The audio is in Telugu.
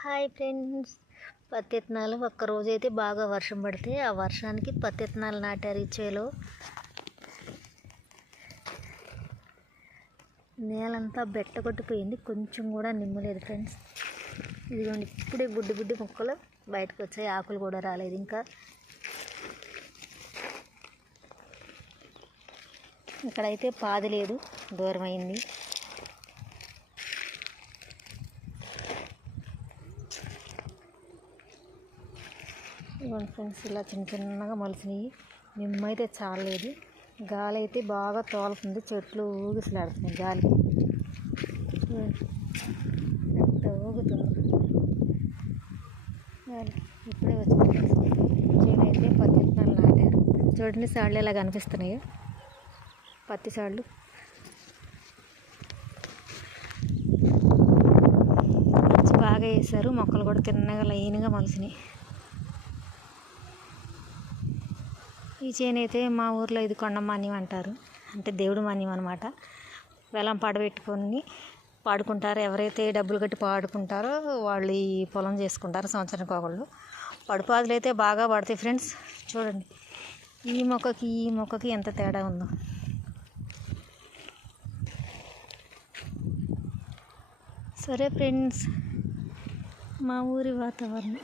Hi friends. పత్తి విత్తనాలు ఒక్కరోజు అయితే బాగా వర్షం పడితే ఆ వర్షానికి పత్తి విత్తనాలు నాటారు ఇచ్చేలో నేలంతా బెట్ట కొట్టిపోయింది కొంచెం కూడా నిమ్మలేదు ఫ్రెండ్స్. ఇదిగోండి ఇప్పుడే గుడ్డి బుడ్డి మొక్కలు బయటకు వచ్చాయి. ఆకులు కూడా రాలేదు ఇంకా. ఇక్కడైతే పాది లేదు. దూరం అయింది ఇవ్వండి ఫ్రెండ్స్ ఇలా చిన్న చిన్నగా మొలిచినాయి నిమ్మైతే చాలలేదు. గాలి అయితే బాగా తోలుతుంది. చెట్లు ఊగిసలాడుతున్నాయి గాలి. ఎంత ఊగుతుంది. గాలి. ఇప్పుడే వచ్చింది. చేను అయితే పత్తి విత్తనాలు నాటారు. చూడండి సాళ్ళు ఎలా కనిపిస్తున్నాయో. పత్తి సాళ్ళు. మంచి బాగా వేసారు మొక్కలు కూడా తిన్నగా లైన్గా మలిసినాయి ఈ చేను అయితే మా ఊర్లో ఇది కొండ మాన్యం అంటారు. అంటే దేవుడు మాన్యం అనమాట వెలం పడబెట్టుకొని పాడుకుంటారు. ఎవరైతే డబ్బులు కట్టి పాడుకుంటారో వాళ్ళు ఈ పొలం చేసుకుంటారు సంవత్సరానికి ఒకళ్ళు. పడుపాదులు అయితే బాగా పడతాయి ఫ్రెండ్స్. చూడండి. ఈ మొక్కకి ఈ మొక్కకి ఎంత తేడా ఉందో. సరే ఫ్రెండ్స్ మా ఊరి వాతావరణం.